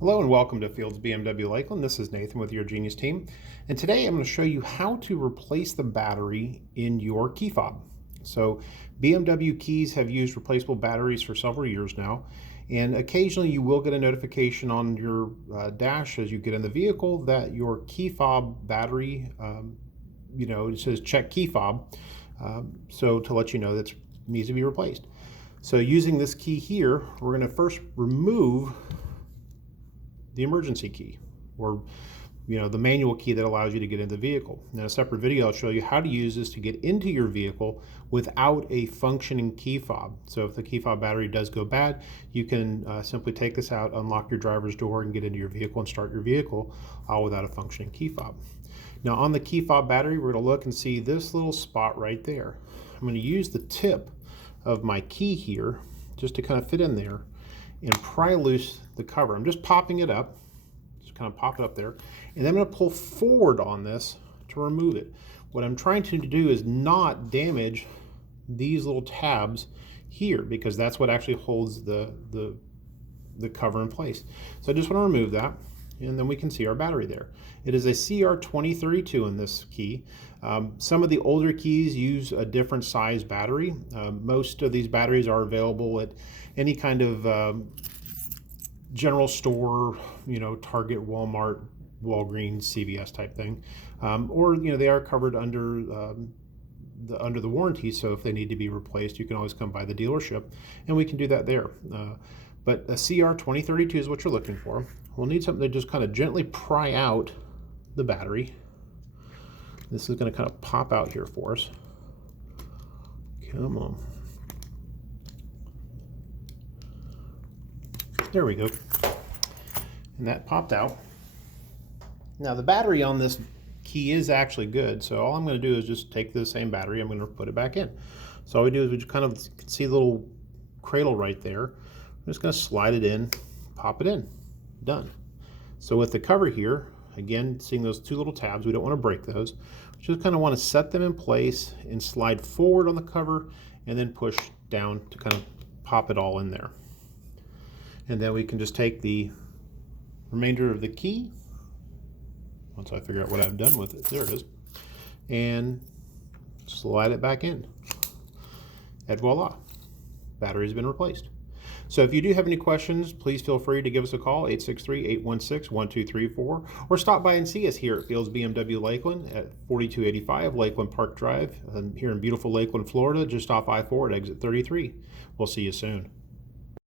Hello and welcome to Fields BMW Lakeland. This is Nathan with your Genius team. And today I'm going to show you how to replace the battery in your key fob. So BMW keys have used replaceable batteries for several years now. And occasionally you will get a notification on your dash as you get in the vehicle that your key fob battery, it says check key fob. So to let you know that it needs to be replaced. So using this key here, we're going to first remove the emergency key, or the manual key that allows you to get into the vehicle. In a separate video, I'll show you how to use this to get into your vehicle without a functioning key fob. So if the key fob battery does go bad, you can simply take this out, unlock your driver's door, and get into your vehicle and start your vehicle all without a functioning key fob. Now on the key fob battery, we're going to look and see this little spot right there. I'm going to use the tip of my key here just to kind of fit in there and pry loose the cover. I'm just popping it up, just kind of pop it up there, and then I'm going to pull forward on this to remove it. What I'm trying to do is not damage these little tabs here, because that's what actually holds the cover in place. So I just want to remove that, and then we can see our battery there. It is a CR2032 in this key. Some of the older keys use a different size battery. Most of these batteries are available at any kind of general store, Target, Walmart, Walgreens, CVS type thing, or they are covered under the warranty. So if they need to be replaced, you can always come by the dealership, and we can do that there. But a CR2032 is what you're looking for. We'll need something to just kind of gently pry out the battery. This is going to kind of pop out here for us. Come on. There we go. And that popped out. Now the battery on this key is actually good, so all I'm going to do is just take the same battery, I'm going to put it back in. So all we do is we just kind of see the little cradle right there. I'm just going to slide it in, pop it in. Done. So with the cover here, again, seeing those two little tabs, we don't want to break those. We just kind of want to set them in place and slide forward on the cover and then push down to kind of pop it all in there. And then we can just take the remainder of the key, once I figure out what I've done with it, there it is, and slide it back in. And voila, battery's been replaced. So if you do have any questions, please feel free to give us a call, 863-816-1234, or stop by and see us here at Fields BMW Lakeland at 4285 Lakeland Park Drive, here in beautiful Lakeland, Florida, just off I-4 at exit 33. We'll see you soon.